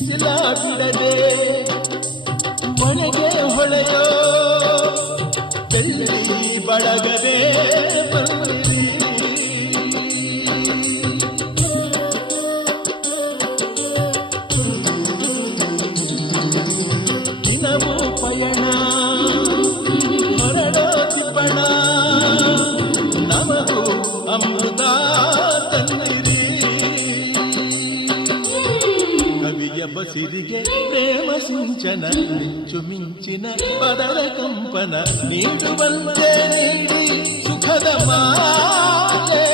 ಬಿಸಿಲ ಬಿಡದೆ ಒಣಗೆ ಹೊಳೆಯೋ ಬೆಳ್ಳಿ ಬಳಗದೆ ಬಂದಿರಿ. ದಿನವೂ ಪಯಣ ಹೊರಡೋ ತಿಪ್ಪಣ ನಮಗೂ ಅಮೃತ ತಂದಿರಿ. ಕವಿಯ ಬಸಿರಿಗೆ ಪ್ರೇಮ ಸಿಂಚನ ಮಿಂಚು ಮಿಂಚಿನ ಪದರ ಕಂಪನ ನೀಡುವಂತೆ ನೀಡಿ ಸುಖದ ಮಾಲೆ